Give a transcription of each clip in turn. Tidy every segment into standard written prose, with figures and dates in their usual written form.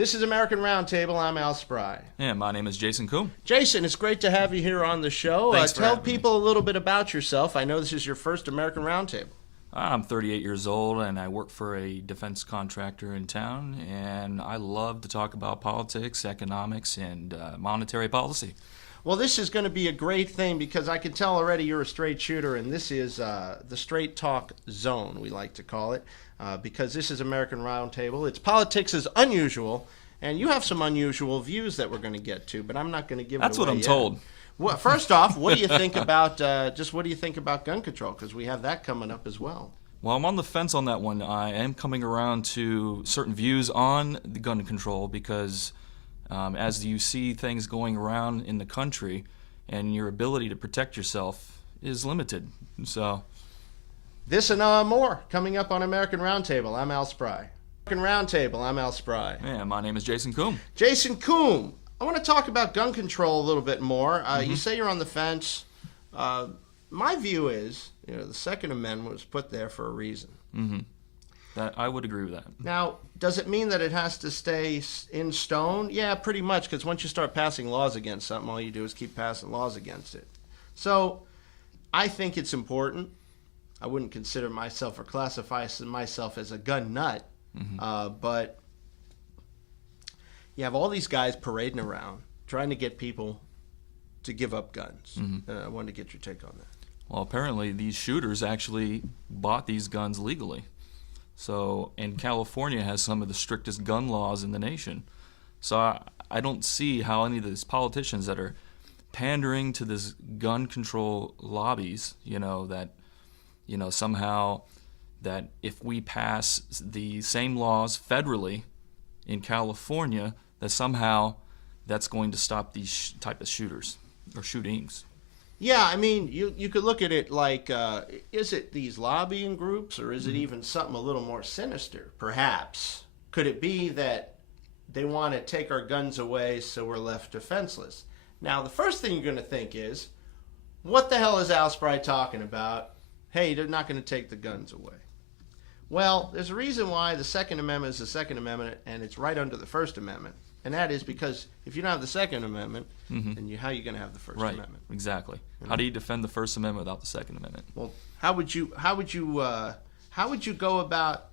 This is American Roundtable. I'm Al Spry. Yeah, my name is Jason Coombe. Jason, it's great to have you here on the show. Thanks for tell having me. people a little bit about yourself. I know this is your first American Roundtable. I'm 38 years old, and I work for a defense contractor in town, and I love to talk about politics, economics, and monetary policy. Well, this is going to be a great thing because I can tell already you're a straight shooter, and this is the Straight Talk Zone, we like to call it, because this is American Roundtable. It's politics is unusual, and you have some unusual views that we're going to get to, but I'm not going to give That's it away what I'm yet. told. Well, first off, what do you think about what do you think about gun control? Because we have that coming up as well. Well, I'm on the fence on that one. I am coming around to certain views on the gun control because as you see things going around in the country and your ability to protect yourself is limited. So, this and more coming up on American Roundtable. I'm Al Spry. American Roundtable. I'm Al Spry. yeah, my name is Jason Coombe. Jason Coombe. I want to talk about gun control a little bit more. You say you're on the fence. My view is, the Second Amendment was put there for a reason. That I would agree with that. Now, does it mean that it has to stay in stone? Yeah, pretty much, because once you start passing laws against something, all you do is keep passing laws against it. So, I think it's important. I wouldn't consider myself or classify myself as a gun nut, but you have all these guys parading around trying to get people to give up guns. I wanted to get your take on that. Well, apparently these shooters actually bought these guns legally. So, and California has some of the strictest gun laws in the nation. So I don't see how any of these politicians that are pandering to this gun control lobbies, that, somehow that if we pass the same laws federally in California, that somehow that's going to stop these type of shooters or shootings. Yeah, I mean, you could look at it like, is it these lobbying groups or is it even something a little more sinister, perhaps? Could it be that they want to take our guns away so we're left defenseless? Now, the first thing you're going to think is, what the hell is Al Spry talking about? Hey, they're not going to take the guns away. Well, there's a reason why the Second Amendment is the Second Amendment, and it's right under the First Amendment. And that is because if you don't have the Second Amendment, then how are you going to have the First Amendment? Exactly. How do you defend the First Amendment without the Second Amendment? Well, how would you go about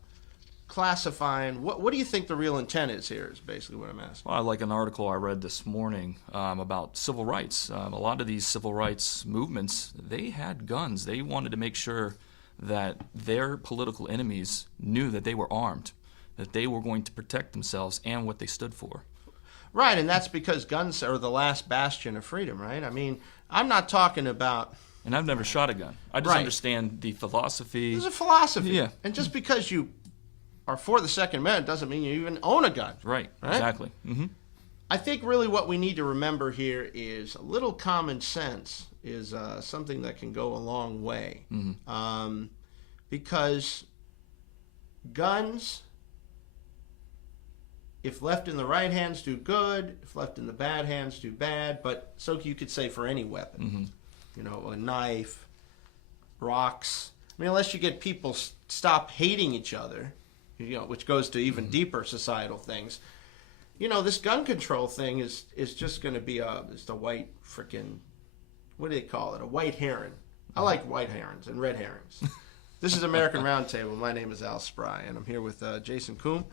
classifying? What do you think the real intent is here? Is basically what I'm asking. Well, I like an article I read this morning about civil rights. A lot of these civil rights movements, they had guns. They wanted to make sure that their political enemies knew that they were armed, that they were going to protect themselves and what they stood for. Right, and that's because guns are the last bastion of freedom, right? I mean, I'm not talking about... And I've never shot a gun. I just understand the philosophy. There's a philosophy. Yeah. And just because you are for the Second Amendment doesn't mean you even own a gun. Right? Exactly. I think really what we need to remember here is a little common sense is something that can go a long way. Because guns, if left in the right hands, do good. If left in the bad hands, do bad. But so you could say for any weapon. A knife, rocks. I mean, unless you get people stop hating each other, which goes to even deeper societal things. This gun control thing is just going to be just a white freaking, what do they call it? A white heron. I like white herons and red herons. This is American Roundtable. My name is Al Spry, and I'm here with Jason Coombe.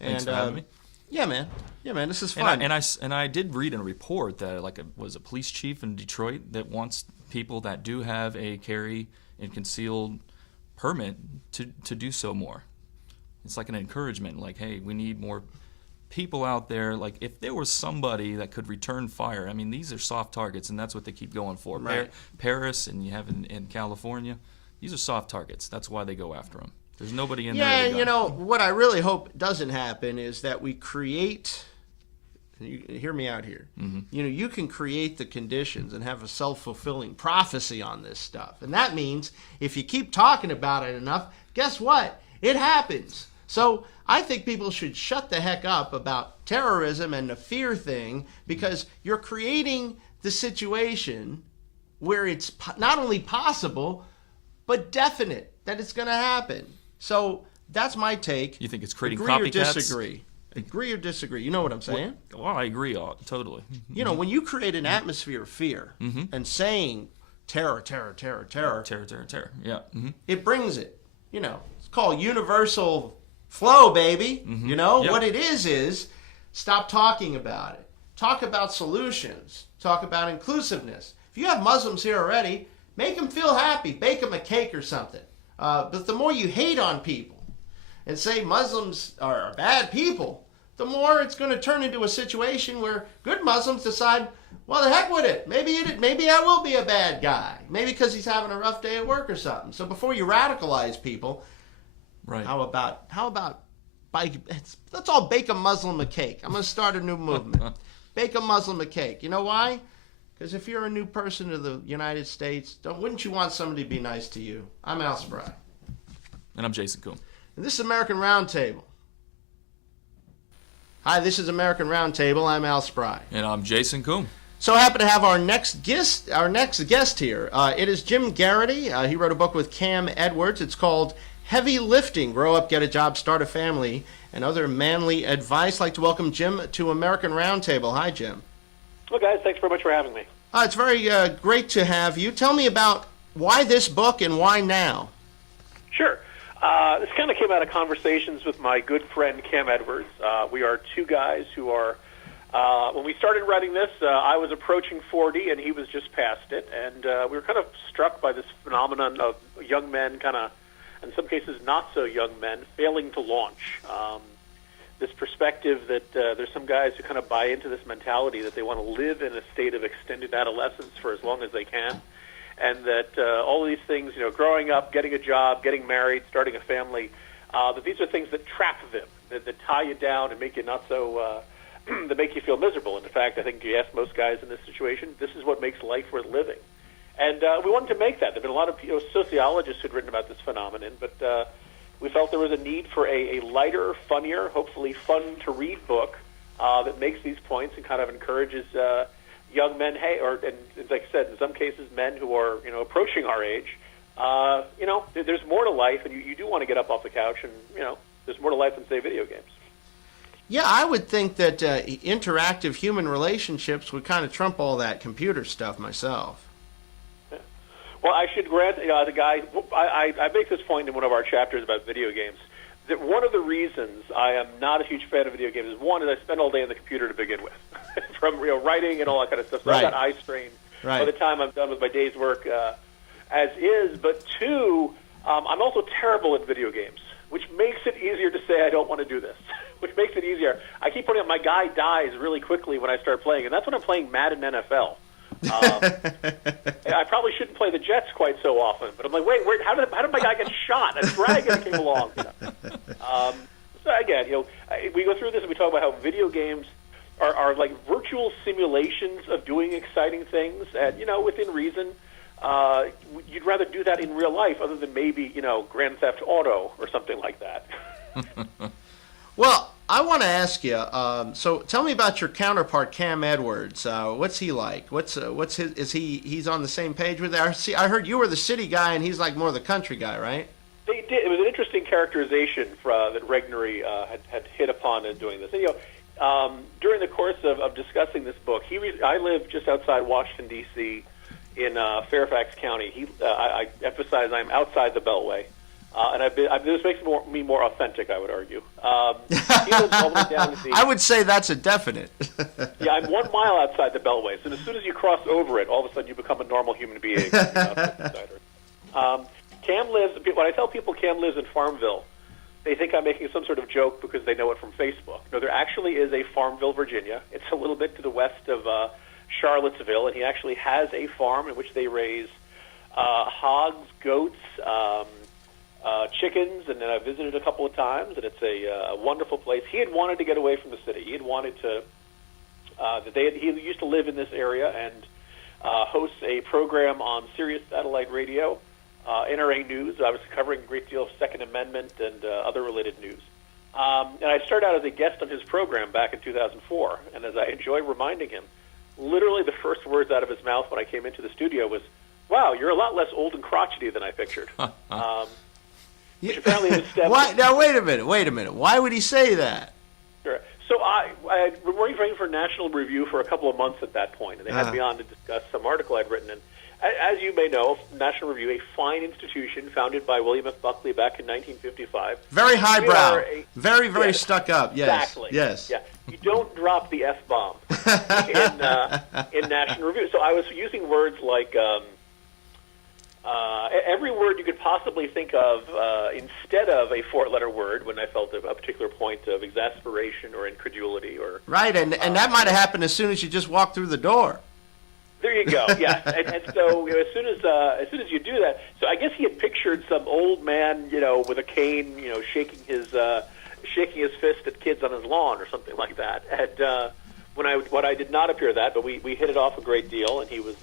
Thanks for having me. Yeah, man. This is fun. And I did read in a report that was a police chief in Detroit that wants people that do have a carry and concealed permit to do so more. It's like an encouragement, like, hey, we need more people out there. Like, if there was somebody that could return fire, I mean, these are soft targets, and that's what they keep going for. Right. Paris, and you have in California, these are soft targets. That's why they go after them. There's nobody in there. Yeah, what I really hope doesn't happen is that we create. Hear me out here. You can create the conditions and have a self-fulfilling prophecy on this stuff. And that means if you keep talking about it enough, guess what? It happens. So I think people should shut the heck up about terrorism and the fear thing, because you're creating the situation where it's not only possible, but definite that it's going to happen. So that's my take. You think it's creating Agree copycats? or disagree? Agree or disagree? You know what I'm saying? Well, I agree totally. You know, when you create an atmosphere of fear and saying terror, terror, terror, terror, Terror, terror, terror. Yeah. it brings it. You know, it's called universal flow, baby. You know, Yep. what it is stop talking about it. Talk about solutions. Talk about inclusiveness. If you have Muslims here already, make them feel happy. Bake them a cake or something. But the more you hate on people and say Muslims are bad people, the more it's going to turn into a situation where good Muslims decide, well, the heck with it. Maybe I will be a bad guy. Maybe because he's having a rough day at work or something. So before you radicalize people, Right. how about let's all bake a Muslim a cake. I'm going to start a new movement. Bake a Muslim a cake. You know why? Because if you're a new person to the United States, wouldn't you want somebody to be nice to you? I'm Al Spry. And I'm Jason Coombe. And this is American Roundtable. Hi, this is American Roundtable. I'm Al Spry. And I'm Jason Coombe. So I happen to have our next guest here. It is Jim Garrity. He wrote a book with Cam Edwards. It's called Heavy Lifting, Grow Up, Get a Job, Start a Family, and Other Manly Advice. I'd like to welcome Jim to American Roundtable. Hi, Jim. Well, guys, thanks very much for having me. It's very great to have you. Tell me about why this book and why now? Sure. This kind of came out of conversations with my good friend Cam Edwards. We are two guys who are, when we started writing this, I was approaching 40 and he was just past it. And we were kind of struck by this phenomenon of young men kind of, in some cases not so young men, failing to launch. This perspective that there's some guys who kind of buy into this mentality that they want to live in a state of extended adolescence for as long as they can. And that all of these things, you know, growing up, getting a job, getting married, starting a family, that these are things that trap them, that tie you down and make you not so, that make you feel miserable. And in fact, I think you ask most guys in this situation, this is what makes life worth living. And we wanted to make that. There have been a lot of sociologists who'd written about this phenomenon, but we felt there was a need for a lighter, funnier, hopefully fun-to-read book that makes these points and kind of encourages young men, and like I said, in some cases, men who are, approaching our age, there's more to life, and you do want to get up off the couch, and, there's more to life than, say, video games. Yeah, I would think that interactive human relationships would kind of trump all that computer stuff myself. Yeah. Well, I should grant the guy, I make this point in one of our chapters about video games, that one of the reasons I am not a huge fan of video games is, one, is I spend all day on the computer to begin with, from writing and all that kind of stuff. So Right. I've got eye strain Right. by the time I'm done with my day's work as is. But two, I'm also terrible at video games, which makes it easier to say I don't want to do this, which makes it easier. I keep pointing out my guy dies really quickly when I start playing, and that's when I'm playing Madden NFL. I probably shouldn't play the Jets quite so often, but I'm like, wait, how did my guy get shot? A dragon came along. So again, we go through this and we talk about how video games are like virtual simulations of doing exciting things, and within reason. You'd rather do that in real life, other than maybe Grand Theft Auto or something like that. Well, I want to ask you. So, tell me about your counterpart, Cam Edwards. What's he like? What's his? Is he's on the same page with that? I heard you were the city guy, and he's like more the country guy, right? They did. It was an interesting characterization that Regnery had hit upon in doing this. And, during the course of discussing this book, I live just outside Washington D.C. in Fairfax County. I emphasize I'm outside the Beltway. And this makes me more authentic, I would argue. He lives all the way down to the, I would say that's a definite. Yeah, I'm 1 mile outside the Beltway, so as soon as you cross over it, all of a sudden you become a normal human being. Cam lives, when I tell people Cam lives in Farmville, they think I'm making some sort of joke because they know it from Facebook. No, there actually is a Farmville, Virginia. It's a little bit to the west of Charlottesville, and he actually has a farm in which they raise hogs, goats, chickens, and I've visited a couple of times, and it's a wonderful place. He had wanted to get away from the city. He had wanted to, he used to live in this area and hosts a program on Sirius Satellite Radio, NRA News, obviously covering a great deal of Second Amendment and other related news. And I started out as a guest on his program back in 2004, and as I enjoy reminding him, literally the first words out of his mouth when I came into the studio was, "Wow, you're a lot less old and crotchety than I pictured." Which apparently was Why? Now wait a minute. Why would he say that? Sure. So I had been working for National Review for a couple of months at that point, and they had me on to discuss some article I'd written. And as you may know, National Review, a fine institution founded by William F. Buckley back in 1955. Very highbrow. Very, very stuck up. Yes. Exactly. Yes. Yeah. You don't drop the F-bomb in National Review. So I was using words like every word you could possibly think of instead of a four-letter word when I felt a particular point of exasperation or incredulity. Or right, and that might have happened as soon as you just walked through the door. There you go. Yeah, and so as soon as you do that, so I guess he had pictured some old man, with a cane, shaking his fist at kids on his lawn or something like that. And when I did not appear that, but we hit it off a great deal, and he was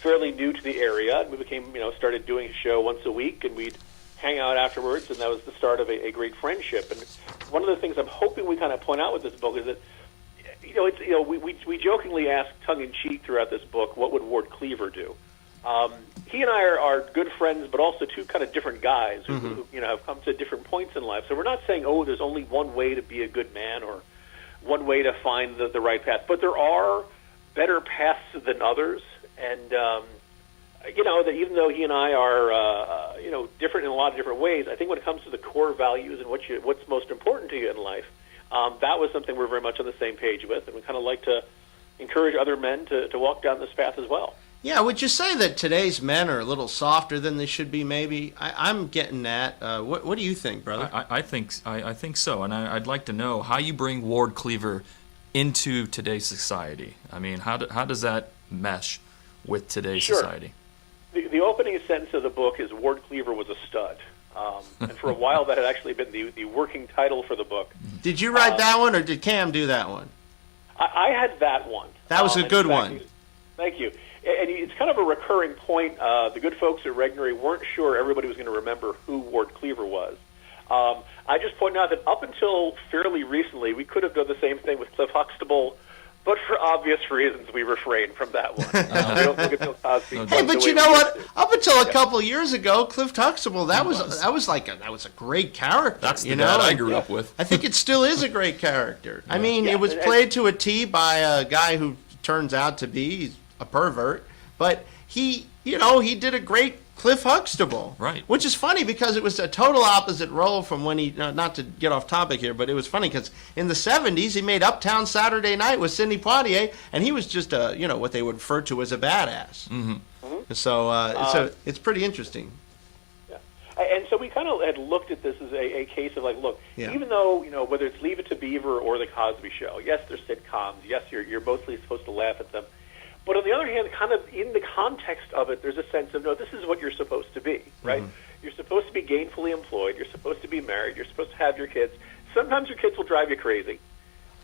fairly new to the area, and we became started doing a show once a week, and we'd hang out afterwards, and that was the start of a great friendship. And one of the things I'm hoping we kind of point out with this book is that we jokingly ask tongue-in-cheek throughout this book, what would Ward Cleaver do? He and I are good friends, but also two kind of different guys who have come to different points in life. So we're not saying, there's only one way to be a good man or one way to find the right path. But there are better paths than others. And, that even though he and I are, different in a lot of different ways, I think when it comes to the core values and what's most important to you in life, that was something we're very much on the same page with, and we kind of like to encourage other men to walk down this path as well. Yeah, would you say that today's men are a little softer than they should be? Maybe I'm getting that. What do you think, brother? I think so, and I'd like to know how you bring Ward Cleaver into today's society. I mean, how does that mesh with today's society? The opening sentence of the book is Ward Cleaver was a stud. And for a while, that had actually been the working title for the book. Did you write that one, or did Cam do that one? I had that one. That was a good one. Thank you. And it's kind of a recurring point. The good folks at Regnery weren't sure everybody was going to remember who Ward Cleaver was. I just point out that up until fairly recently, we could have done the same thing with Cliff Huxtable, but for obvious reasons, we refrained from that one. We don't look at Bill Cosby. Hey, but you know what? Up until a couple of years ago, Cliff Huxtable, that was a great character. That's the dad I grew up with. I think it still is a great character. I mean, it was played to a T by a guy who turns out to be a pervert, but he did a great Cliff Huxtable, right? Which is funny because it was a total opposite role from when he. Not to get off topic here, but it was funny because in the '70s he made Uptown Saturday Night with Sidney Poitier, and he was just what they would refer to as a badass. Mm-hmm. So it's pretty interesting. Yeah, and so we kind of had looked at this as a case of like, look, even though whether it's Leave It to Beaver or The Cosby Show, yes, they're sitcoms, yes, you're mostly supposed to laugh at them. But on the other hand, kind of in the context of it, there's a sense of, no, this is what you're supposed to be, right? Mm-hmm. You're supposed to be gainfully employed. You're supposed to be married. You're supposed to have your kids. Sometimes your kids will drive you crazy.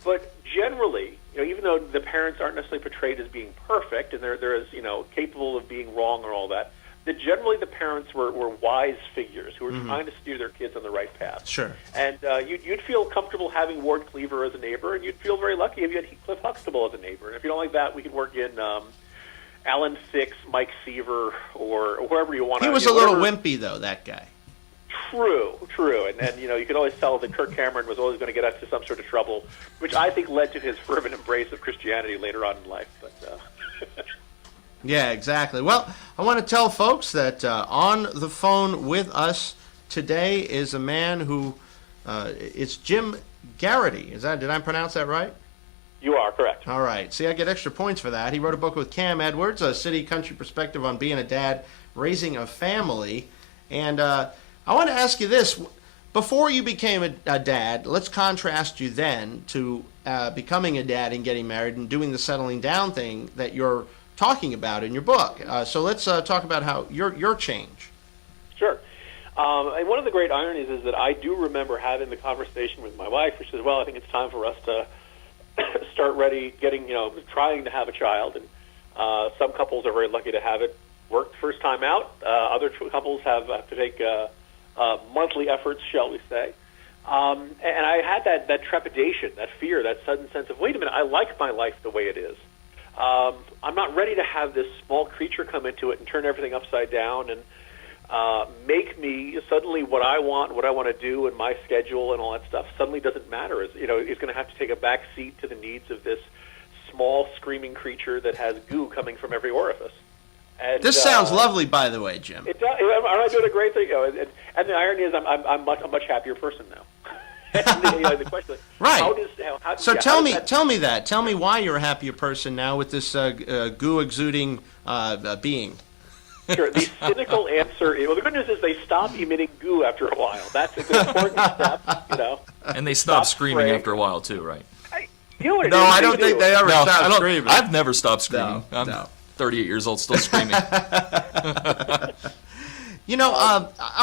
But generally, even though the parents aren't necessarily portrayed as being perfect and they're as, capable of being wrong or all that, that generally the parents were wise figures who were trying to steer their kids on the right path. Sure. And you'd feel comfortable having Ward Cleaver as a neighbor, and you'd feel very lucky if you had Cliff Huxtable as a neighbor. And if you don't like that, we could work in Alan Thicke, Mike Seaver, or whoever you want. He was a little wimpy, though, that guy. True. And you could always tell that Kirk Cameron was always going to get us into some sort of trouble, which I think led to his fervent embrace of Christianity later on in life. But yeah, exactly. Well, I want to tell folks that on the phone with us today is a man who it's Jim Garrity. Did I pronounce that right? You are correct. All right. See, I get extra points for that. He wrote a book with Cam Edwards, A City Country Perspective on Being a Dad, Raising a Family. And I want to ask you this. Before you became a dad, let's contrast you then to becoming a dad and getting married and doing the settling down thing that you're talking about in your book. So let's talk about how your change. Sure. And one of the great ironies is that I do remember having the conversation with my wife, which says, well, I think it's time for us to start trying to have a child. And some couples are very lucky to have it work first time out. Other couples have to take monthly efforts, shall we say. And I had that trepidation, that fear, that sudden sense of, wait a minute, I like my life the way it is. I'm not ready to have this small creature come into it and turn everything upside down. And make me suddenly what I want to do, and my schedule and all that stuff suddenly doesn't matter. It's going to have to take a back seat to the needs of this small screaming creature that has goo coming from every orifice. And, this sounds lovely, by the way, Jim. It does. I'm doing a great thing. And the irony is, I'm a much happier person now. And the question is, right. Tell me that. Tell me why you're a happier person now with this goo exuding being. Sure. The cynical answer. The good news is they stop emitting goo after a while. That's an important step. And they stop screaming after a while too, right? You know what it no, is? I don't think they ever stop screaming. I've never stopped screaming. No, I'm 38 years old, still screaming. I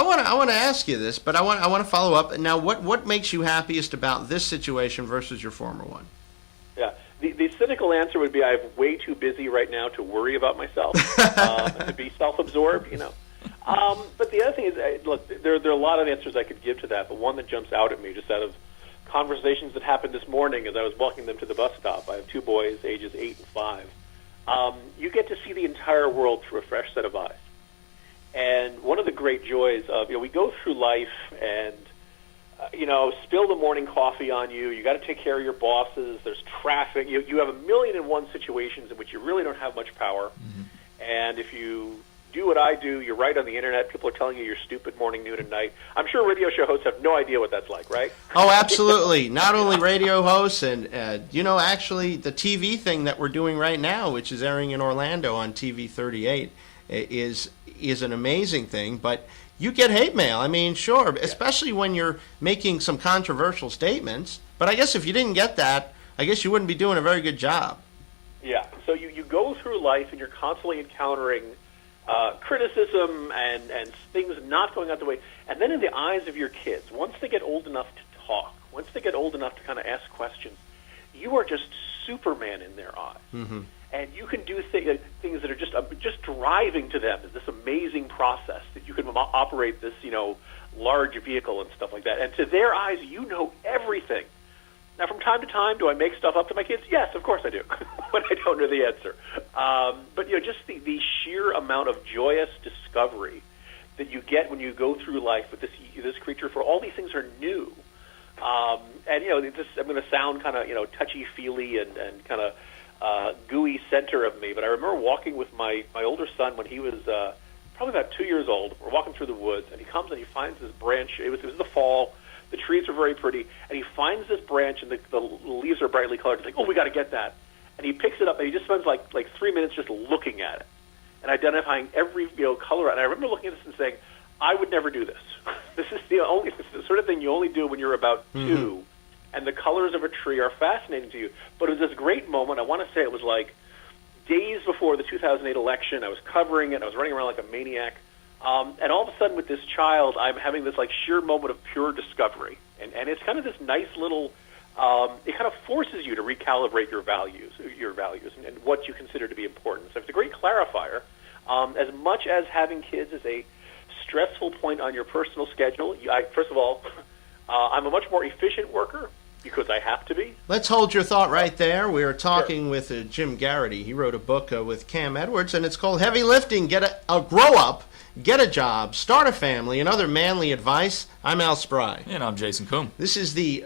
want to ask you this, but I want to follow up. Now, what makes you happiest about this situation versus your former one? Yeah, the cynical answer would be I'm way too busy right now to worry about myself, to be self-absorbed. But the other thing is, look, there are a lot of answers I could give to that, but one that jumps out at me just out of conversations that happened this morning as I was walking them to the bus stop. I have two boys, ages 8 and 5. You get to see the entire world through a fresh set of eyes. And one of the great joys of, we go through life and, spill the morning coffee on you. You got to take care of your bosses. There's traffic. You have 1,000,001 situations in which you really don't have much power. Mm-hmm. And if you do what I do, you're right on the internet. People are telling you you're stupid morning, noon, and night. I'm sure radio show hosts have no idea what that's like, right? Oh, absolutely. Not only radio hosts and, actually the TV thing that we're doing right now, which is airing in Orlando on TV 38, is an amazing thing. But you get hate mail. I mean, sure, especially when you're making some controversial statements. But I guess if you didn't get that, I guess you wouldn't be doing a very good job. Yeah. So you go through life and you're constantly encountering criticism and things not going out the way. And then in the eyes of your kids, once they get old enough to talk, once they get old enough to kind of ask questions, you are just Superman in their eyes. Mm-hmm. And you can do things that are just driving to them is this amazing process that you can operate this, large vehicle and stuff like that. And to their eyes, you know everything. Now, from time to time, do I make stuff up to my kids? Yes, of course I do, when I don't know the answer. But just the sheer amount of joyous discovery that you get when you go through life with this creature, for all these things are new. And I'm going to sound kind of touchy-feely and kind of gooey center of me, but I remember walking with my older son when he was probably about 2 years old. We're walking through the woods, and he comes and he finds this branch. It was the fall. The trees were very pretty, and he finds this branch, and the leaves are brightly colored. He's like, "Oh, we got to get that!" And he picks it up, and he just spends like 3 minutes just looking at it and identifying every color. And I remember looking at this and saying, "I would never do this. This is the sort of thing you only do when you're about two." And the colors of a tree are fascinating to you. But it was this great moment. I want to say it was like days before the 2008 election. I was covering it. I was running around like a maniac. And all of a sudden with this child, I'm having this sheer moment of pure discovery. And it's kind of this nice little, it kind of forces you to recalibrate your values and what you consider to be important. So it's a great clarifier. As much as having kids is a stressful point on your personal schedule, first of all, I'm a much more efficient worker because I have to be. Let's hold your thought right there. We are talking with Jim Garrity. He wrote a book with Cam Edwards, and it's called Heavy Lifting, Get a Grow Up, Get a Job, Start a Family, and Other Manly Advice. I'm Al Spry. And I'm Jason Coombe. This is the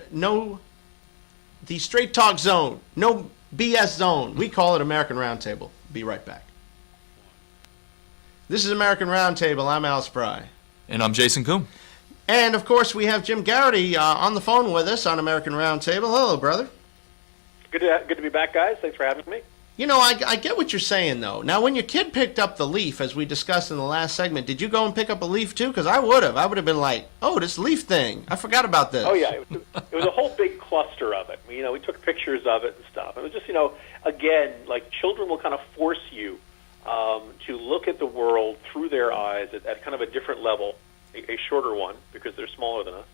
straight talk zone, no BS zone. We call it American Roundtable. Be right back. This is American Roundtable. I'm Al Spry. And I'm Jason Coombe. And, of course, we have Jim Garrity on the phone with us on American Roundtable. Hello, brother. Good to be back, guys. Thanks for having me. I get what you're saying, though. Now, when your kid picked up the leaf, as we discussed in the last segment, did you go and pick up a leaf, too? Because I would have. I would have been like, oh, this leaf thing. I forgot about this. Oh, yeah. It was a whole big cluster of it. We took pictures of it and stuff. It was just, again, children will kind of force you to look at the world through their eyes at kind of a different level. A shorter one because they're smaller than us,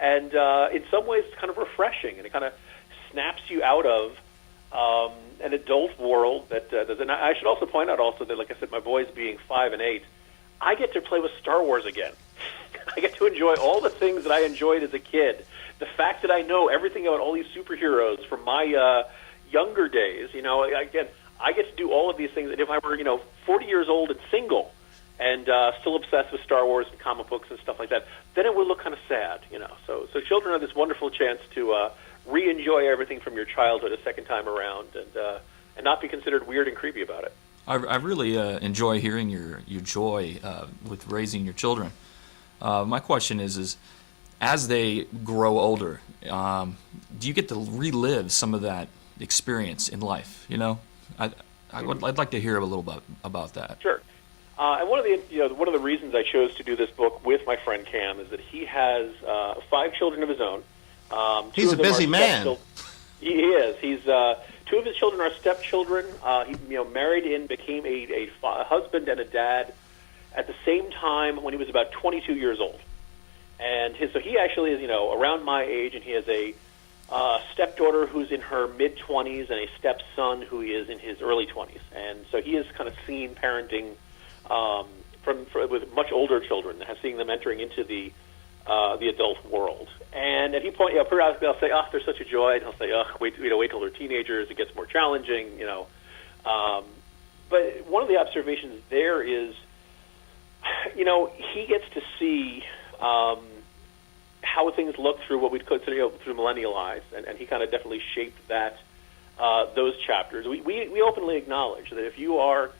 and in some ways it's kind of refreshing, and it kind of snaps you out of an adult world that does. And I should also point out that, like I said, my boys being 5 and 8, I get to play with Star Wars again. I get to enjoy all the things that I enjoyed as a kid. The fact that I know everything about all these superheroes from my younger days. Again, I get to do all of these things. And if I were 40 years old and single, and still obsessed with Star Wars and comic books and stuff like that, then it would look kind of sad, you know. So children have this wonderful chance to re-enjoy everything from your childhood a second time around, and not be considered weird and creepy about it. I really enjoy hearing your joy with raising your children. My question is as they grow older, do you get to relive some of that experience in life? You know, I'd like to hear a little bit about that. Sure. And one of the reasons I chose to do this book with my friend Cam is that he has 5 children of his own. He's a busy man. He is. He's 2 of his children are stepchildren. He married and became a husband and a dad at the same time when he was about 22 years old. And so he actually is around my age, and he has a stepdaughter who's in her mid-20s and a stepson who is in his early 20s. And so he has kind of seen parenting with much older children, seeing them entering into the adult world. And at periodically I'll say, "Oh, they're such a joy," and he'll say, "Oh, wait till they're teenagers. It gets more challenging," But one of the observations there is, he gets to see how things look through what we'd consider through millennial eyes, and he kind of definitely shaped those chapters. We openly acknowledge that if you are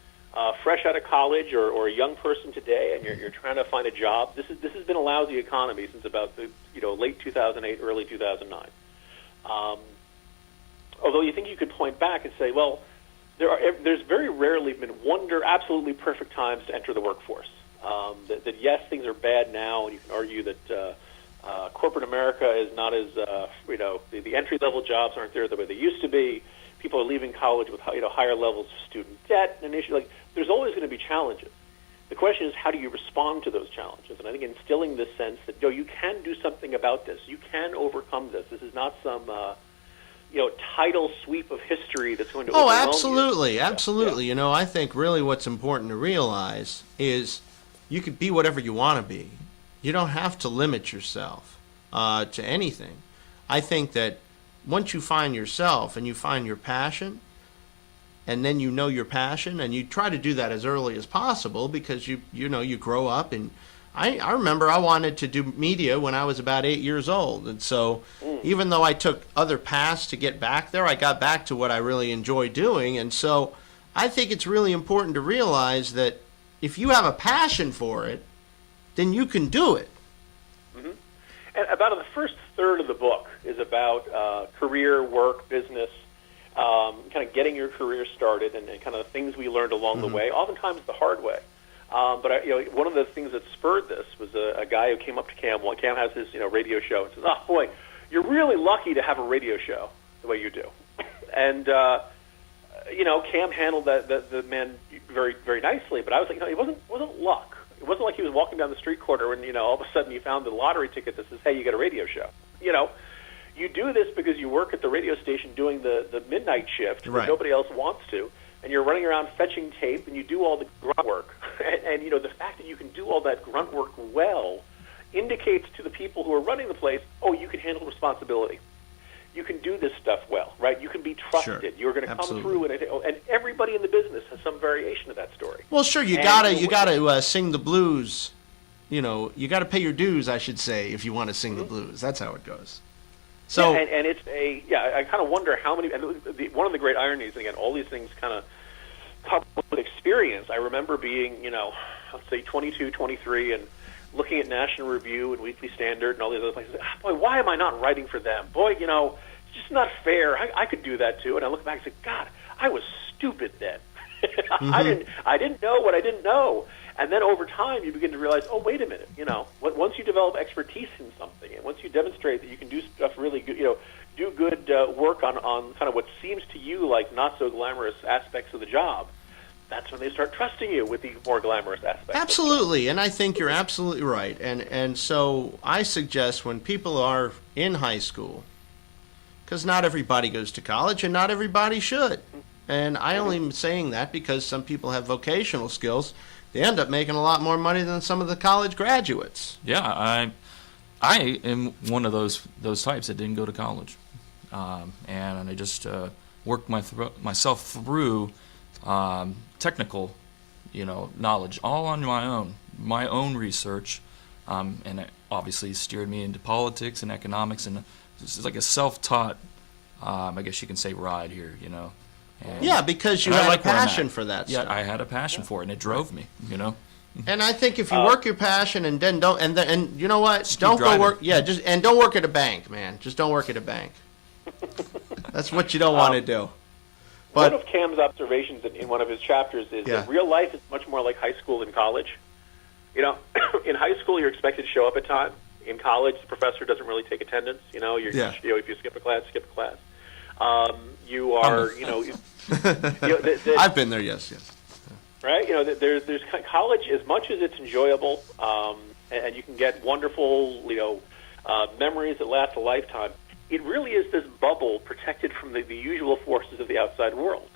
fresh out of college or a young person today, and you're trying to find a job, this has been a lousy economy since about the late 2008, early 2009. Although you think you could point back and say, well, there's very rarely been absolutely perfect times to enter the workforce. That yes, things are bad now, and you can argue that corporate America is not as the entry level jobs aren't there the way they used to be. People are leaving college with higher levels of student debt and issues. There's always going to be challenges. The question is, how do you respond to those challenges? And I think instilling this sense that you can do something about this, you can overcome this. This is not some tidal sweep of history that's going to overwhelm you. Absolutely. Yeah. I think really what's important to realize is you can be whatever you want to be. You don't have to limit yourself to anything. I think that once you find yourself and you find your passion, and then you know your passion, and you try to do that as early as possible, because you grow up. And I remember I wanted to do media when I was about 8 years old, and so even though I took other paths to get back there, I got back to what I really enjoy doing. And so I think it's really important to realize that if you have a passion for it, then you can do it. Mm-hmm. And about the first third of the book is about career, work, business, kind of getting your career started, and kind of the things we learned along the way, oftentimes the hard way. But one of the things that spurred this was a guy who came up to Cam. Well, Cam has his radio show, and says, "Oh boy, you're really lucky to have a radio show the way you do." And Cam handled the man very, very nicely. But I was like, it wasn't luck. It wasn't like he was walking down the street corner and all of a sudden you found the lottery ticket that says, "Hey, you got a radio show." You do this because you work at the radio station doing the midnight shift right. that nobody else wants to, and you're running around fetching tape, and you do all the grunt work. And the fact that you can do all that grunt work well indicates to the people who are running the place, oh, you can handle responsibility. You can do this stuff well, right? You can be trusted. Sure. You're going to come through, and everybody in the business has some variation of that story. Well, sure, you gotta sing the blues. You got to pay your dues, I should say, if you want to sing the blues. That's how it goes. So, yeah, and it's I kind of wonder how many. And one of the great ironies, and again, all these things kind of come with experience. I remember being, let's say 22, 23, and looking at National Review and Weekly Standard and all these other places. Boy, why am I not writing for them? Boy, it's just not fair. I could do that too. And I look back and say, God, I was stupid then. I didn't know what I didn't know. And then over time, you begin to realize, oh, wait a minute. Once you develop expertise in something, and once you demonstrate that you can do stuff really good, do good work on kind of what seems to you like not so glamorous aspects of the job, that's when they start trusting you with the more glamorous aspects. Absolutely, and I think you're absolutely right. And so I suggest when people are in high school, because not everybody goes to college and not everybody should. And I only am saying that because some people have vocational skills. They end up making a lot more money than some of the college graduates. Yeah, I am one of those types that didn't go to college, and I just worked myself through technical, knowledge, all on my own research, and it obviously steered me into politics and economics, and this is like a self-taught, I guess you can say, ride here, And, Yeah, because you and I had like a where I'm at. passion for that Yeah, stuff. I had a passion for it, and it drove me, And I think if you work your passion and then don't, and you know what? Just keep Don't go driving. work. Yeah, don't work at a bank, man. Just don't work at a bank. That's what you don't want to do. One But of Cam's observations in one of his chapters is Yeah. that real life is much more like high school than college. In high school, you're expected to show up at time. In college, the professor doesn't really take attendance. Yeah. If you skip a class, skip a class. You are, I've been there. Yes. right? There's college, as much as it's enjoyable, and you can get wonderful, memories that last a lifetime. It really is this bubble protected from the usual forces of the outside world.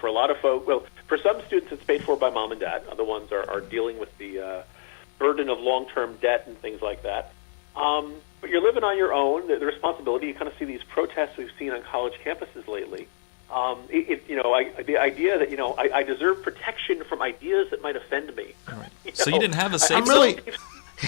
For a lot of folks, well, for some students, it's paid for by mom and dad. Other ones are dealing with the burden of long-term debt and things like that. But you're living on your own. The responsibility. You kind of see these protests we've seen on college campuses lately. The idea that I deserve protection from ideas that might offend me. Right. So you didn't have a safe I'm really,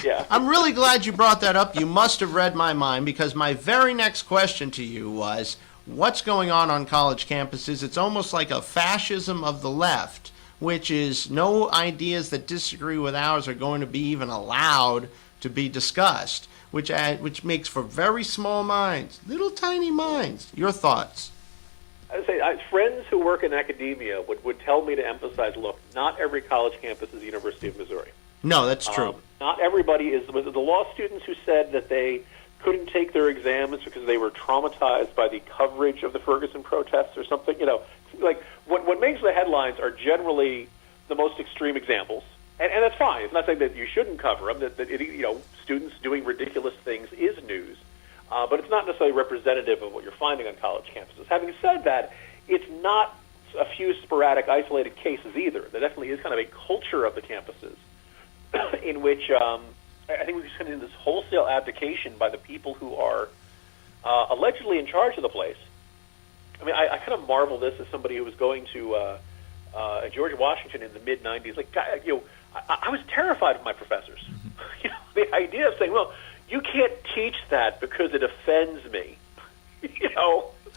Yeah. I'm really glad you brought that up. You must have read my mind, because my very next question to you was, what's going on college campuses? It's almost like a fascism of the left, which is no ideas that disagree with ours are going to be even allowed to be discussed, which makes for very small minds, little tiny minds. Your thoughts? I would say friends who work in academia would tell me to emphasize, look, not every college campus is the University of Missouri. No, that's true. Not everybody is. The law students who said that they couldn't take their exams because they were traumatized by the coverage of the Ferguson protests or something, like what makes the headlines are generally the most extreme examples. And that's fine. It's not saying that you shouldn't cover them, that students doing ridiculous things is news. But it's not necessarily representative of what you're finding on college campuses. Having said that, it's not a few sporadic, isolated cases either. There definitely is kind of a culture of the campuses in which I think we've seen this wholesale abdication by the people who are allegedly in charge of the place. I mean, I kind of marvel this as somebody who was going to George Washington in the mid-'90s. Like, I was terrified of my professors. The idea of saying, well, you can't teach that because it offends me.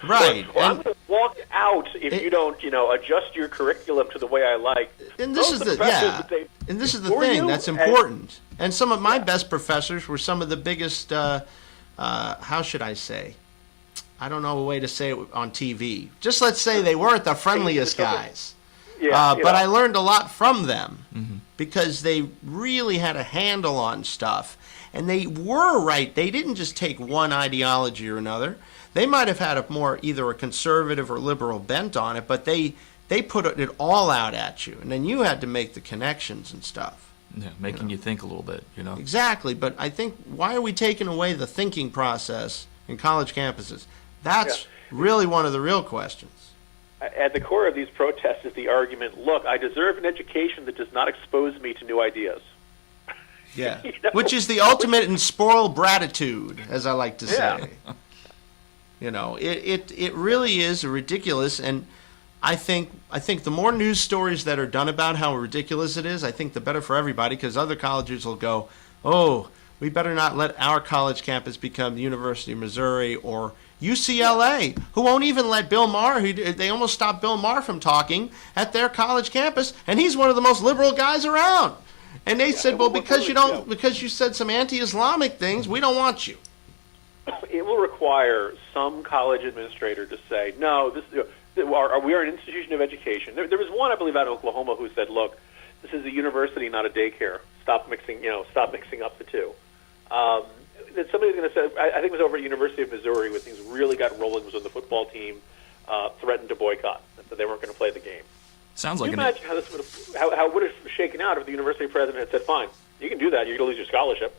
Right. Or I'm going to walk out if you don't, adjust your curriculum to the way I like. And this is the thing you? that's important. And some of my best professors were some of the biggest. How should I say? I don't know a way to say it on TV. Just let's say they weren't the friendliest guys. But I learned a lot from them because they really had a handle on stuff. And they were right. They didn't just take one ideology or another. They might have had either a conservative or liberal bent on it, but they put it all out at you. And then you had to make the connections and stuff. Yeah, making you think a little bit, Exactly. But I think, why are we taking away the thinking process in college campuses? That's really one of the real questions. At the core of these protests is the argument, look, I deserve an education that does not expose me to new ideas. Yeah. Which is the ultimate in spoiled gratitude, as I like to say. It really is ridiculous, and I think the more news stories that are done about how ridiculous it is, I think the better for everybody, because other colleges will go, oh, we better not let our college campus become the University of Missouri or UCLA, who won't even let Bill Maher, they almost stopped Bill Maher from talking at their college campus, and he's one of the most liberal guys around. And they said, well, because you said some anti-Islamic things, we don't want you. It will require some college administrator to say, no, we are an institution of education. There was one, I believe, out of Oklahoma who said, look, this is a university, not a daycare. Stop mixing up the two. That somebody's going to say, I think it was over at University of Missouri when things really got rolling, was when the football team threatened to boycott, that they weren't going to play the game. Sounds Can like you imagine how this would have shaken out if the university president had said, fine, you can do that, you're going to lose your scholarship.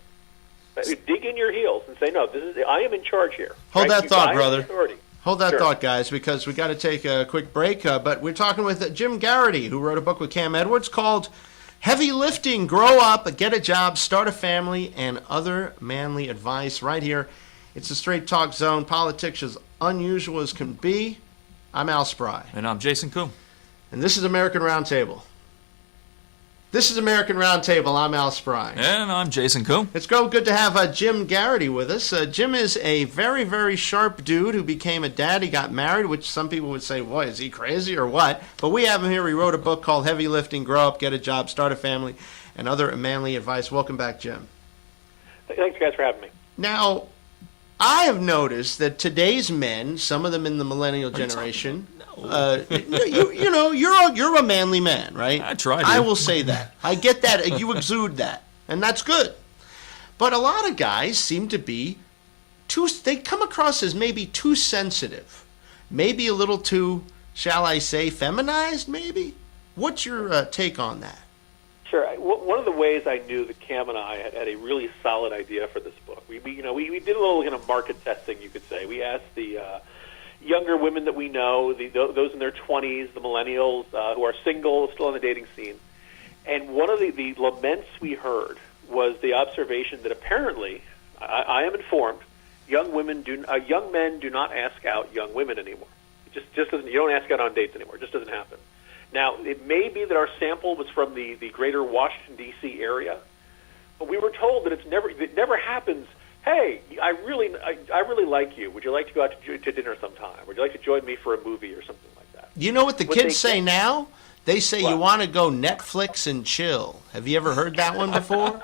Dig in your heels and say, no, I am in charge here. Hold that thought, brother. Hold that Sure. thought, guys, because we got to take a quick break. But we're talking with Jim Garrity, who wrote a book with Cam Edwards called Heavy Lifting, Grow Up, Get a Job, Start a Family, and Other Manly Advice. Right here, it's a straight talk zone. Politics as unusual as can be. I'm Al Spry. And I'm Jason Kuhn. And this is American Roundtable. This is American Roundtable. I'm Al Spry. And I'm Jason Coombe. It's good to have Jim Garrity with us. Jim is a very, very sharp dude who became a dad. He got married, which some people would say, boy, is he crazy or what? But we have him here. He wrote a book called Heavy Lifting, Grow Up, Get a Job, Start a Family, and Other Manly Advice. Welcome back, Jim. Thanks, guys, for having me. Now, I have noticed that today's men, some of them in the millennial generation, you're a manly man, right? I try to. I will say that. I get that. You exude that, and that's good. But a lot of guys seem to be they come across as maybe too sensitive, maybe a little too, shall I say, feminized, maybe? What's your take on that? Sure. One of the ways I knew that Cam and I had a really solid idea for this book, we did a little kind of market testing, you could say. We asked the younger women that we know, those in their 20s, the millennials who are single, still on the dating scene. And one of the laments we heard was the observation that apparently, I am informed, young men do not ask out young women anymore. It just doesn't. You don't ask out on dates anymore. It just doesn't happen. Now, it may be that our sample was from the greater Washington, D.C. area, but we were told that it never happens. Hey, I really like you. Would you like to go out to dinner sometime? Would you like to join me for a movie or something like that? You know what the kids say now? They say What? You want to go Netflix and chill. Have you ever heard that one before?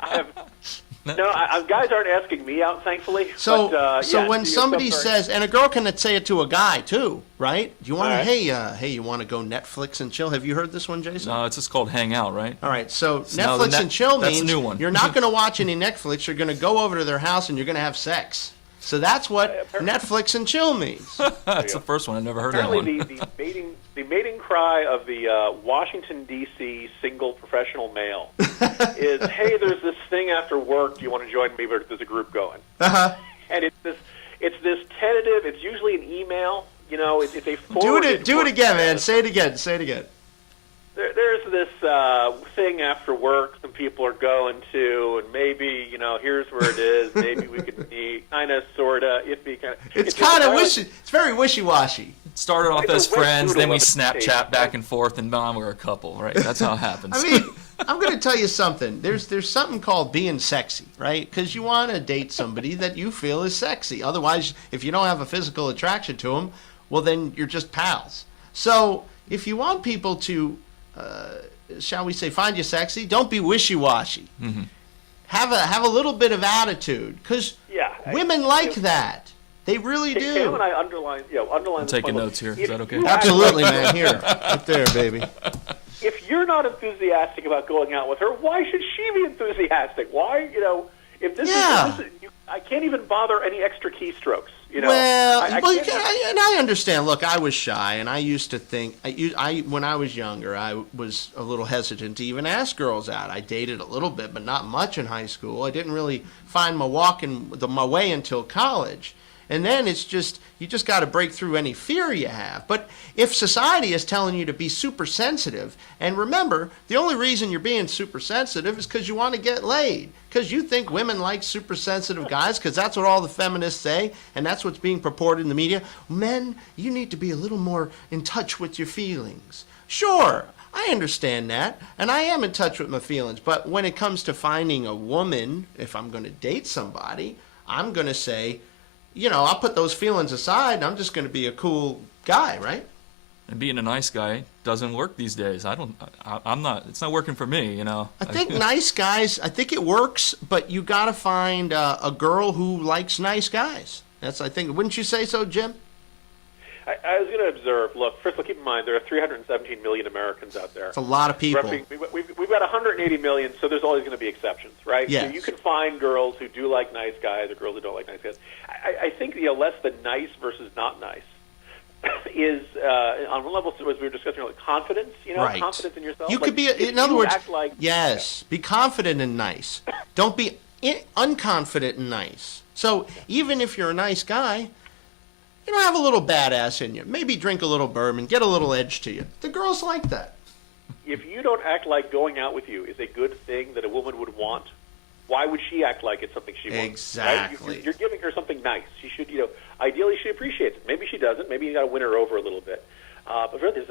Guys aren't asking me out, thankfully. So, but, when somebody says, and a girl can say it to a guy too, right? Do you want to? All right. Hey, you want to go Netflix and chill? Have you heard this one, Jason? No, it's just called hang out, right? All right. So No, Netflix and chill that's means a new one. you're not going to watch any Netflix. You're going to go over to their house and you're going to have sex. So that's what Netflix and chill means. That's the first one. I've never heard that apparently one. the mating cry of the Washington, D.C. single professional male is, hey, there's this thing after work. Do you want to join me? There's a group going. Uh-huh. And it's this tentative. It's usually an email. You know, it's a Do it again, man. Say it again. There's this thing after work some people are going to, and maybe, here's where it is. Maybe we could meet, kind of, sort of, iffy, kind of. It's kind of wishy. It's very wishy-washy. Started off It's a as wet friends, then we noodle of a Snapchat state. back and forth, and now we're a couple, right? That's how it happens. I mean, I'm going to tell you something. There's something called being sexy, right? Because you want to date somebody that you feel is sexy. Otherwise, if you don't have a physical attraction to them, well, then you're just pals. So if you want people to, shall we say, find you sexy, don't be wishy-washy. Mm-hmm. Have a little bit of attitude, because women like that. They really do. Cam and I underline I'm this taking point. notes here. If Is that okay? you Absolutely, man. Here. Up there, baby. If you're not enthusiastic about going out with her, why should she be enthusiastic? Why, if this is I can't even bother any extra keystrokes. Well, I I understand. Look, I was shy, and I used to think, when I was younger, I was a little hesitant to even ask girls out. I dated a little bit, but not much in high school. I didn't really find my way until college. And then you just got to break through any fear you have. But if society is telling you to be super sensitive, and remember, the only reason you're being super sensitive is because you want to get laid. Because you think women like super sensitive guys, because that's what all the feminists say, and that's what's being purported in the media. Men, you need to be a little more in touch with your feelings. Sure, I understand that, and I am in touch with my feelings. But when it comes to finding a woman, if I'm going to date somebody, I'm going to say, I'll put those feelings aside, and I'm just going to be a cool guy, right? And being a nice guy doesn't work these days. It's not working for me, I think nice guys, I think it works, but you got to find a girl who likes nice guys. Wouldn't you say so, Jim? I was going to observe, look, first of all, keep in mind, there are 317 million Americans out there. It's a lot of people. We've got 180 million, so there's always going to be exceptions, right? Yes. So you can find girls who do like nice guys or girls who don't like nice guys. I think less than nice versus not nice is, on one level, as we were discussing, confidence, right. Confidence in yourself. You could be, in other words, be confident and nice. Don't be unconfident and nice. So even if you're a nice guy, have a little badass in you. Maybe drink a little bourbon, get a little edge to you. The girls like that. If you don't act like going out with you is a good thing that a woman would want, why would she act like it's something she wants? Exactly. Right? You're giving her something nice. She should, ideally she appreciates it. Maybe she doesn't. Maybe you got to win her over a little bit. But really, there's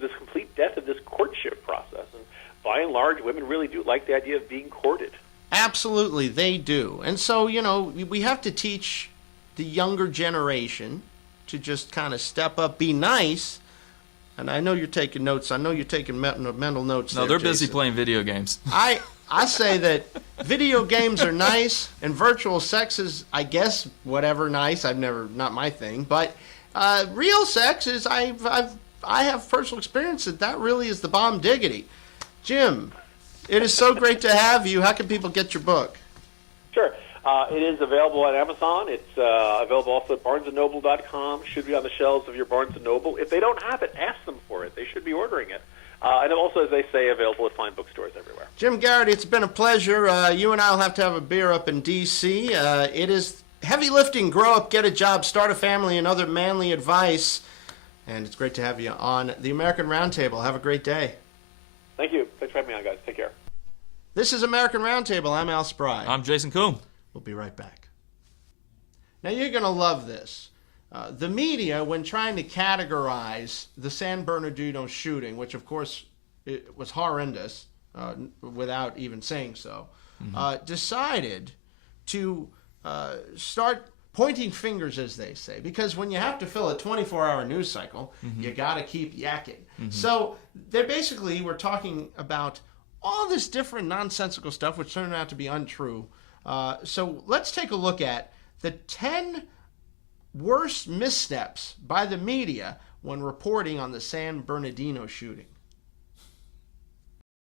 this complete death of this courtship process. And by and large, women really do like the idea of being courted. Absolutely, they do. And so, we have to teach the younger generation to just kind of step up, be nice. And I know you're taking notes. I know you're taking mental notes. No, they're busy playing video games. I say that video games are nice, and virtual sex is, I guess, whatever nice. Not my thing. But real sex is, I have personal experience that really is the bomb diggity. Jim, it is so great to have you. How can people get your book? Sure. It is available on Amazon. It's available also at BarnesandNoble.com. Should be on the shelves of your Barnes & Noble. If they don't have it, ask them for it. They should be ordering it. And also, as they say, available at fine bookstores everywhere. Jim Garrity, it's been a pleasure. You and I will have to have a beer up in D.C. It is heavy lifting. Grow up, get a job, start a family, and other manly advice. And it's great to have you on the American Roundtable. Have a great day. Thank you. Thanks for having me on, guys. Take care. This is American Roundtable. I'm Al Spry. I'm Jason Coombe. We'll be right back. Now, you're going to love this. The media, when trying to categorize the San Bernardino shooting, which, of course, it was horrendous, without even saying so, decided to start pointing fingers, as they say, because when you have to fill a 24-hour news cycle, you got to keep yakking. So they basically were talking about all this different nonsensical stuff, which turned out to be untrue. So let's take a look at the 10 worst missteps by the media when reporting on the San Bernardino shooting.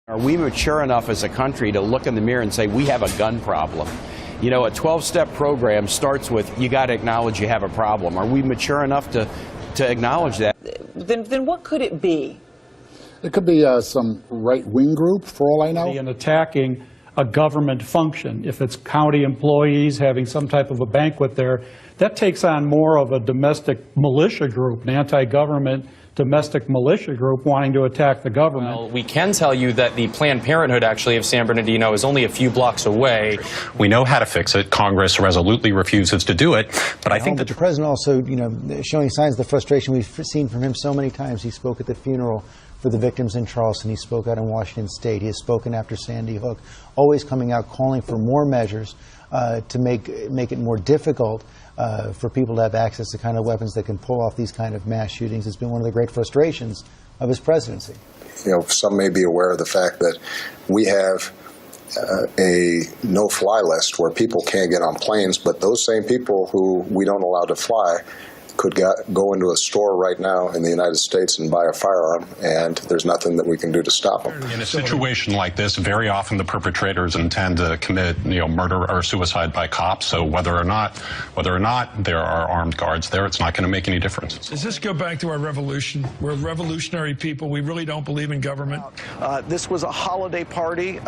Are we mature enough as a country to look in the mirror and say we have a gun problem? You know, a 12-step program starts with you got to acknowledge you have a problem. Are we mature enough to acknowledge that? Then what could it be? It could be some right-wing group, for all I know. And attacking a government function. If it's county employees having some type of a banquet there, that takes on more of a domestic militia group, an anti-government domestic militia group wanting to attack the government. Well, we can tell you that the Planned Parenthood actually of San Bernardino is only a few blocks away. We know how to fix it. Congress resolutely refuses to do it. But I think that the president also, showing signs of the frustration we've seen from him so many times. He spoke at the funeral for the victims in Charleston. He spoke out in Washington State. He has spoken after Sandy Hook, always coming out calling for more measures to make it more difficult for people to have access to kind of weapons that can pull off these kind of mass shootings. It's been one of the great frustrations of his presidency. Some may be aware of the fact that we have a no-fly list where people can't get on planes, but those same people who we don't allow to fly could go into a store right now in the United States and buy a firearm, and there's nothing that we can do to stop them. in a situation like this, very often the perpetrators intend to commit, murder or suicide by cops. So whether or not there are armed guards there, it's not going to make any difference. Does this go back to our revolution? We're revolutionary people. We really don't believe in government. This was a holiday party.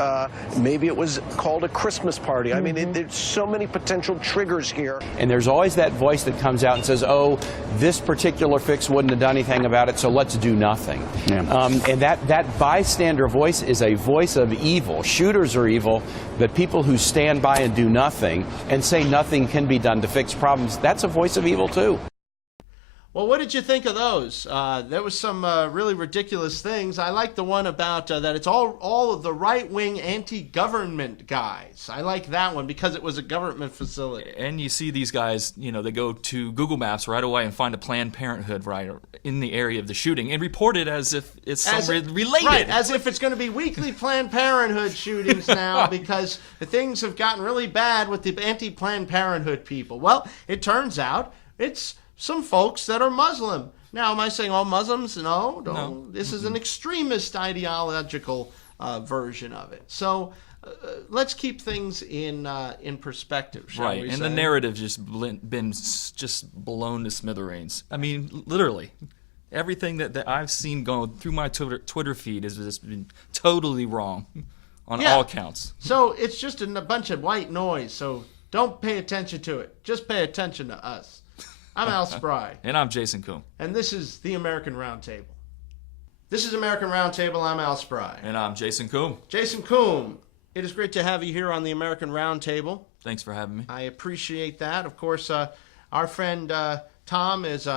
Maybe it was called a Christmas party. I mean, there's so many potential triggers here. And there's always that voice that comes out and says, oh, this particular fix wouldn't have done anything about it, so let's do nothing. Yeah. And that bystander voice is a voice of evil. Shooters are evil, but people who stand by and do nothing and say nothing can be done to fix problems, that's a voice of evil too. Well, what did you think of those? There was some really ridiculous things. I like the one about that it's all of the right-wing anti-government guys. I like that one because it was a government facility. And you see these guys, they go to Google Maps right away and find a Planned Parenthood right in the area of the shooting and report it as if it's related. Right, as if it's going to be weekly Planned Parenthood shootings now because things have gotten really bad with the anti-Planned Parenthood people. Well, it turns out it's some folks that are Muslim. Now, am I saying all Muslims? No. This is an extremist ideological version of it. So let's keep things in perspective, shall we say? And the narrative just been just blown to smithereens. I mean, literally. Everything that I've seen going through my Twitter feed has just been totally wrong on all counts. So it's just a bunch of white noise. So don't pay attention to it. Just pay attention to us. I'm Al Spry. And I'm Jason Coombe. And this is the American Roundtable. This is American Roundtable. I'm Al Spry. And I'm Jason Coombe. Jason Coombe, it is great to have you here on the American Roundtable. Thanks for having me. I appreciate that. Of course, our friend Tom is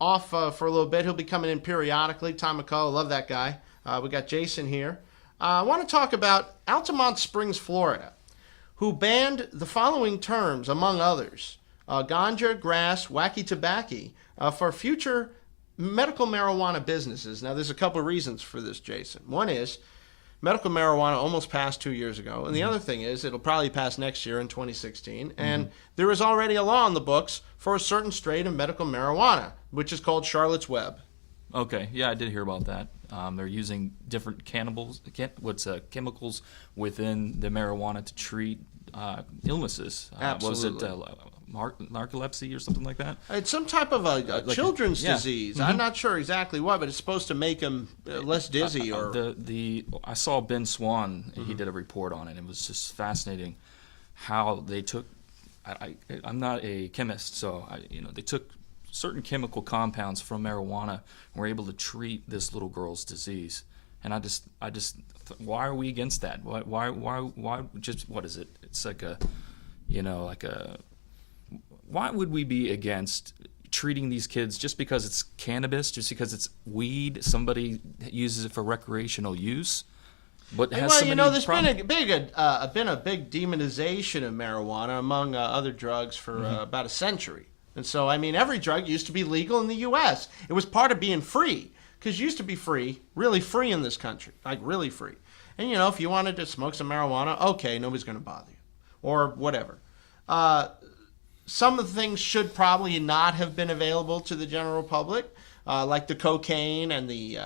off for a little bit. He'll be coming in periodically. Tom McCullough, love that guy. We got Jason here. I want to talk about Altamont Springs, Florida, who banned the following terms, among others: ganja, grass, wacky tobacco, for future medical marijuana businesses. Now, there's a couple of reasons for this, Jason. One is medical marijuana almost passed 2 years ago. And the other thing is it'll probably pass next year in 2016. And there is already a law in the books for a certain strain of medical marijuana, which is called Charlotte's Web. Okay, yeah, I did hear about that. They're using different chemicals within the marijuana to treat illnesses. Absolutely. Was it narcolepsy or something like that? It's some type of a children's disease. I'm not sure exactly what, but it's supposed to make them less dizzy. Or I saw Ben Swan. He did a report on it. It was just fascinating how they took. I'm not a chemist, so they took certain chemical compounds from marijuana and were able to treat this little girl's disease. And I just, why are we against that? Why? Just what is it? It's like a, why would we be against treating these kids just because it's cannabis, just because it's weed? Somebody uses it for recreational use. But has there's been a big demonization of marijuana among other drugs for about a century. And so, every drug used to be legal in the U.S. It was part of being free, because you used to be free, really free in this country, like really free. And, if you wanted to smoke some marijuana, okay, nobody's going to bother you, or whatever. Some of the things should probably not have been available to the general public, like the cocaine and the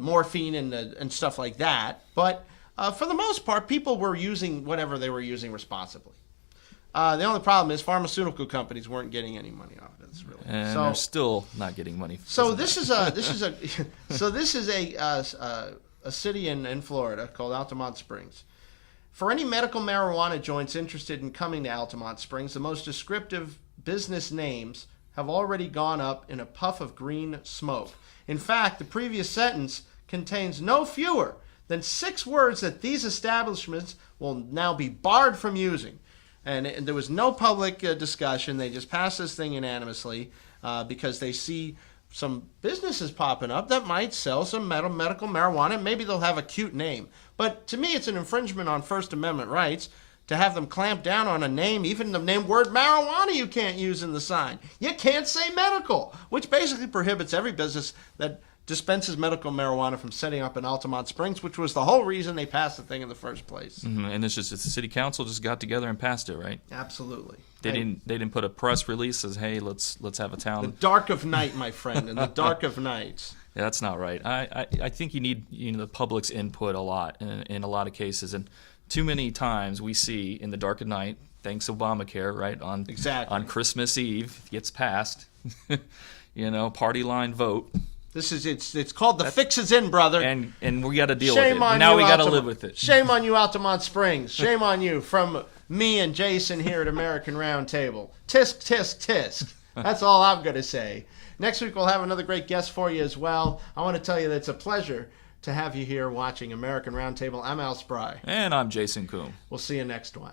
morphine and stuff like that. But for the most part, people were using whatever they were using responsibly. The only problem is pharmaceutical companies weren't getting any money off of this, really. And they're still not getting money. So this is a city in Florida called Altamont Springs. For any medical marijuana joints interested in coming to Altamont Springs, the most descriptive business names have already gone up in a puff of green smoke. In fact, the previous sentence contains no fewer than 6 words that these establishments will now be barred from using. And there was no public discussion. They just passed this thing unanimously because they see some businesses popping up that might sell some medical marijuana. Maybe they'll have a cute name. But to me, it's an infringement on First Amendment rights to have them clamp down on a name. Even the name word marijuana you can't use in the sign. You can't say medical, which basically prohibits every business that dispenses medical marijuana from setting up in Altamont Springs, which was the whole reason they passed the thing in the first place. And it's the city council just got together and passed it, right? Absolutely. They didn't put a press release as, hey, let's have a town. The dark of night, my friend, in the dark of night. Yeah, that's not right. I think you need the public's input a lot in a lot of cases, and too many times we see in the dark of night, thanks Obamacare, right, on Christmas Eve gets passed, party line vote. It's called the fix is in, brother. And we got to deal with it. Now we got to live with it. Shame on you, Altamont Springs. Shame on you from me and Jason here at American Roundtable. Tisk, tisk, tisk. That's all I'm going to say. Next week we'll have another great guest for you as well. I want to tell you that it's a pleasure to have you here watching American Roundtable. I'm Al Spry. And I'm Jason Coombe. We'll see you next one.